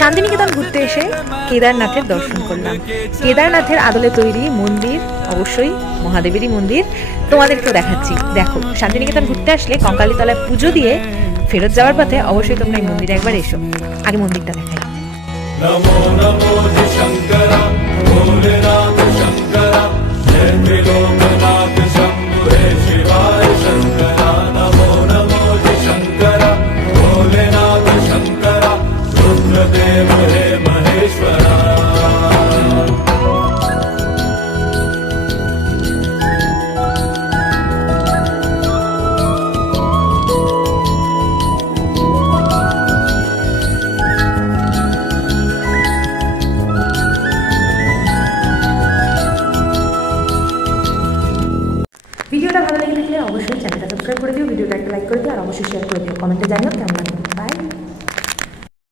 শান্তিনিকেতন ঘুরতে এসে কেদারনাথের দর্শন করলাম। কেদারনাথের আদলে তৈরি মন্দির, অবশ্যই মহাদেবেরই মন্দির, তোমাদেরকেও দেখাচ্ছি। দেখো, শান্তিনিকেতন ঘুরতে আসলে কঙ্কালীতলায় পুজো দিয়ে ফেরত যাওয়ার পথে অবশ্যই তোমরা এই মন্দিরে একবার এসো। আগে মন্দিরটা দেখাই। नमो नमो शंकर भोलेनाथ शंकर जय त्रिलोकनाथ शंभु हे शिवाय शंकर नमो नमो शंकर भोलेनाथ शंकर रुद्रदेव हे महेश्वरा। ভিডিওটা ভালো লেগে থাকলে অবশ্যই চ্যানেলটা সাবস্ক্রাইব করে দিও, ভিডিওটা একটা লাইক করে দিও, আর অবশ্যই শেয়ার করে দিও। কমেন্টে জানিও কেমন